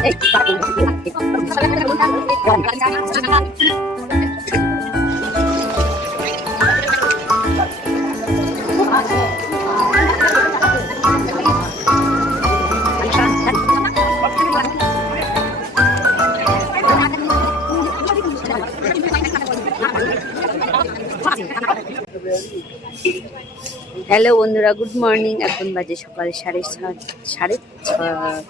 Hey, hello বন্ধুরা good morning এখন বাজে সকাল সাড়ে সাড়ে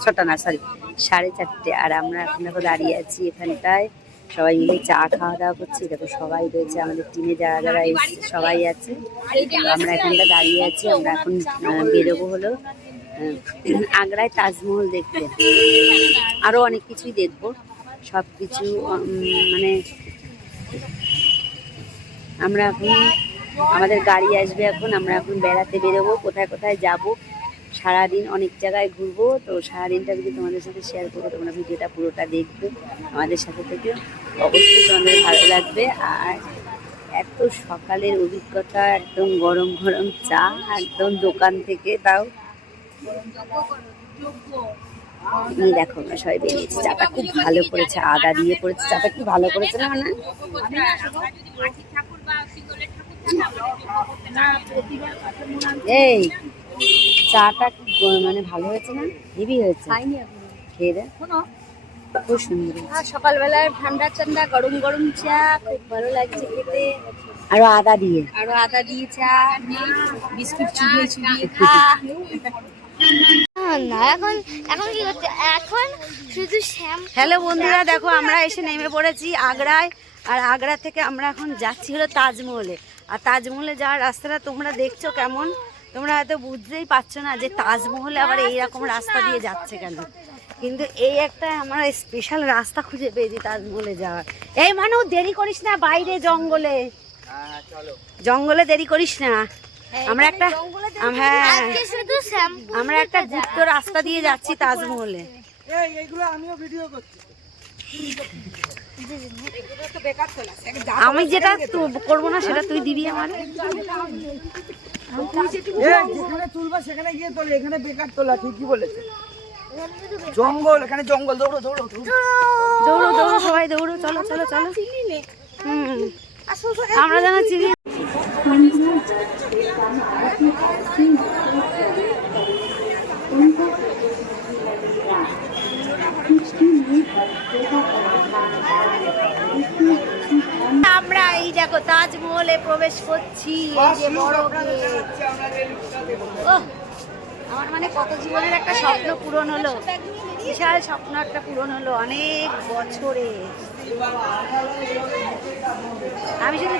ছটা না সরি সাড়ে চারটে। আর আমরা এখন দেখো দাঁড়িয়ে আছি এখানটায়। সবাই মিলে চা খাওয়া দাওয়া করছি। দেখো সবাই রয়েছে, আমাদের টিমে যারা যারা সবাই আছে। আমরা এখানটা দাঁড়িয়ে আছি, আমরা এখন বেরোবো হলো। আগ্রায় তাজমহল দেখতে। আরও অনেক কিছুই দেখব। সব কিছু মানে আমরা এখন আমাদের গাড়ি আসবে এখন, আমরা এখন বেড়াতে বেরোবো, কোথায় কোথায় যাব, সারাদিন অনেক জায়গায় ঘুরবো, তো সারাদিনটা যদি তোমাদের সাথে শেয়ার করব, তোমরা ভিডিওটা পুরোটা দেখবে, আমাদের সাথে থেকে অবশ্যই তোমাদের ভালো লাগবে, আর এত সকালের অভিজ্ঞতা, একদম গরম গরম চা, একদম দোকান থেকে তাও এই দেখো, আমরা সবাই বেরিয়েছি। চাটা খুব ভালো করেছে, আদা দিয়ে করেছে, চাটা কি ভালো করেছে না মানে? এই চাটা কি মানে ভালো হয়েছে না? হেভি হয়েছে। খেয়ে দেখ খুব সুন্দর আর সকালবেলায় ঠান্ডা ঠান্ডা গরম গরম চা খুব ভালো লাগছে খেতে। আরও আদা দিয়ে। আরও আদা দিয়ে চা বিস্কুট চুবিয়ে চুবিয়ে খা। না এখন এখন কি করতে এখন শুধু শ্যাম হ্যালো বন্ধুরা দেখো আমরা এসে নেমে পড়েছি আগ্রায়। আর আগ্রা থেকে আমরা এখন যাচ্ছি হলো তাজমহলে। আর তাজমহলে যাওয়ার রাস্তাটা তোমরা দেখছ কেমন? তোমরা হয়তো বুঝতেই পারছ না যে তাজমহলে আবার এইরকম রাস্তা দিয়ে যাচ্ছে কেন। কিন্তু এই একটা আমরা স্পেশাল রাস্তা খুঁজে পেয়েছি তাজমহলে যাওয়ার। এই মানুষ দেরি করিস না বাইরে জঙ্গলে। জঙ্গলে দেরি করিস না। আমরা একটা হ্যাঁ আজকে শুধু শ্যাম আমরা একটা গুপ্ত রাস্তা দিয়ে যাচ্ছি তাজমহলে। আমি যেটা তু- করব না সেটা তুই দিবি আমার। যেখানে তুলবা সেখানে গিয়ে তোলে। এখানে বেকার তোলা ঠিকই বলেছে। জঙ্গল এখানে জঙ্গল। দৌড়ো দৌড়ো দৌড়ো। দৌড়ো দৌড়ো সবাই দৌড়ো। চলো চলো চলো। হুম। আমরা যেন চিনি আমরা এই দেখো তাজমহলে প্রবেশ করছি এই যে বড় গেট। আমার মানে কত জীবনের একটা স্বপ্ন পূরণ হলো। বিশাল স্বপ্ন একটা পূরণ হলো অনেক বছরে। আমি শুধু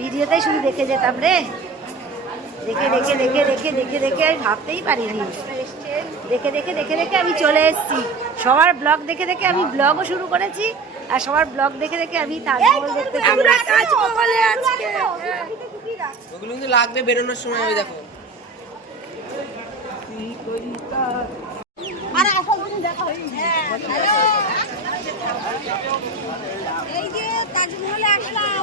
ভিডিওতেই শুধু দেখে যেতাম রে। দেখে দেখে দেখে দেখে দেখে দেখে আমি ভাবতেই পারিনি। দেখে দেখে দেখে দেখে আমি চলে এসেছি। সবার ব্লগ দেখে দেখে আমি ব্লগও শুরু করেছি। আর সবার ব্লগ দেখে দেখে আমি তাজমহল দেখতে চলে এসেছি। ওগুলো কিন্তু লাগবে বেরোনোর সময় ওই দেখো। এই যে তাজমহলে আসলাম।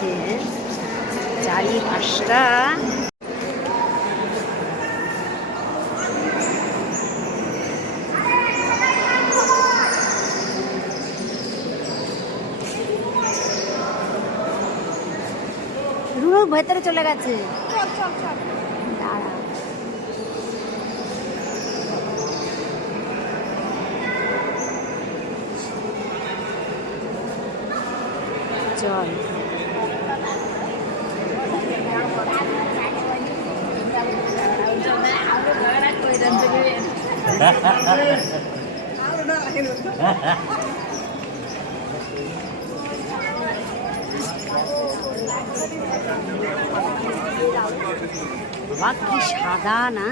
হচ্ছে চারিপাশটা রুহ ভেতরে চলে গেছে। দাঁড়া। চল। বাবা কি সাদা না।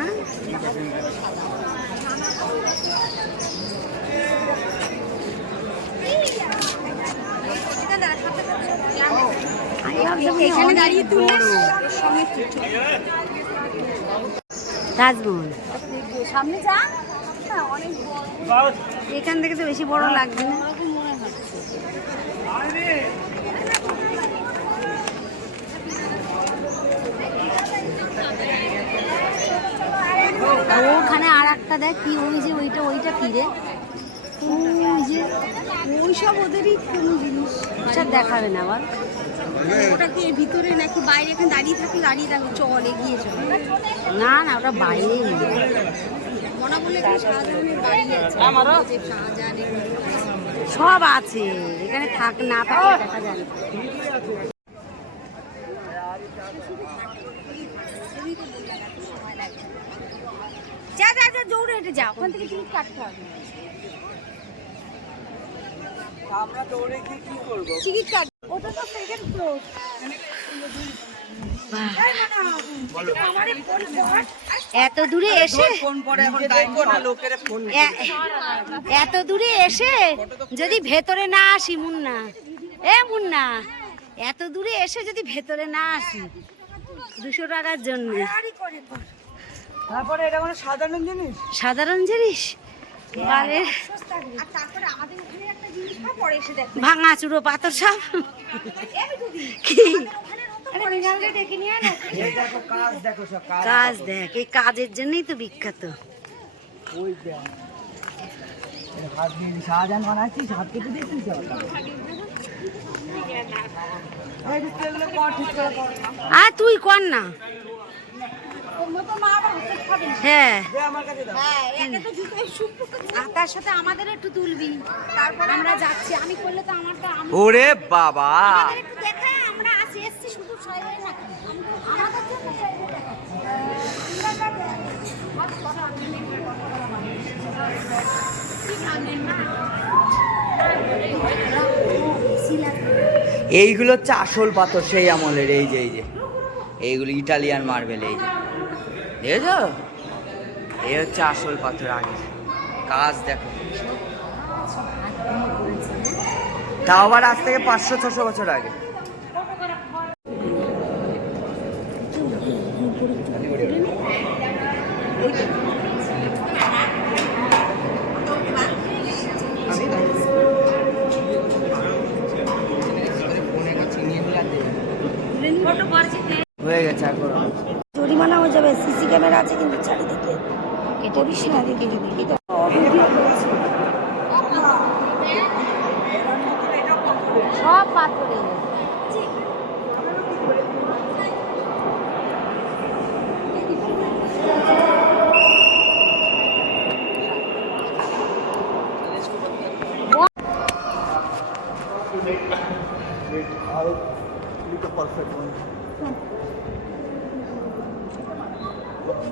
তাজমহল। সামনে যা এখান থেকে তো বেশি বড় লাগবে না। ওখানে আর একটা দেখ কি ওই যে ওইটা ওইটা কি রে? ওই যে ওই সব ওদেরই কোনো জিনিস। দেখাবে না আবার। ওটা কি ভিতরে নাকি বাইরে এখানে দাঁড়িয়ে থাকলে দাঁড়িয়ে থাকো চল এগিয়ে চল? না না ওটা বাইরে বলে কি শাহজাহানের বাড়ি আছে। যে শাহজাহান এগুলো। সব আছে। এখানে থাক না দেখা যায়। যা যা যা জৌড়ে হেঁটে যা। ওখান থেকে টিকিট কাটতে হবে। আমরা দৌড়ে গিয়ে কি করব? টিকিট কাট ওটা তো সেকেন্ড ফ্লোর এত ফোন পরে এখন দূরে না লোকের ফোন এ- এত দূরে এসে যদি ভেতরে না আসি মুন্না। এ মুন্না এত দূরে এসে যদি ভেতরে না আসি দুশো টাকার জন্য। তারপরে এটা কোনো সাধারণ জিনিস? সাধারণ জিনিস? বারে আর তারপরে আমাদের ওখানে একটা জিনিস না পরে এসে দেখ ভাঙা চুড়ো পাথর সব কি? কাজ দেখো সব কাজ কাজ দেখ। এই কাজের জন্যই তো বিখ্যাত। ওই দেখ এটা হাত দিয়ে দি- শাহজাহান বানাচ্ছিস হাত কেটে দিয়েছিস তো? এই যে তেলগুলো কর, ঠিক করে কর। আর তুই কর না। হ্যাঁ। দে আমার কাছে দাও। হ্যাঁ একে তো জুতো শুকনো আর তার সাথে আমাদের একটু তুলবি। তারপর আমরা যাচ্ছি। আমি করলে তো আমারটা আমি ওরে বাবা। এসছি শুধু নাকি আমাদের জন্য। এইগুলো হচ্ছে আসল পাথর সেই আমলের, এই যে এই যে। এইগুলো ইটালিয়ান মার্বেল, এই যে। এই হচ্ছে আসল পাথর আগে। কাজ দেখো। তাও আবার আজ থেকে পাঁচশো, ছশো বছর আগে। ক্যামেরা আছে কিন্তু চারিদিকে। করিস perfect one. Sampo.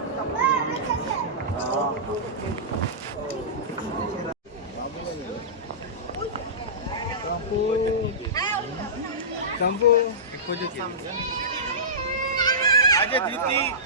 Sampo. Aja Diti.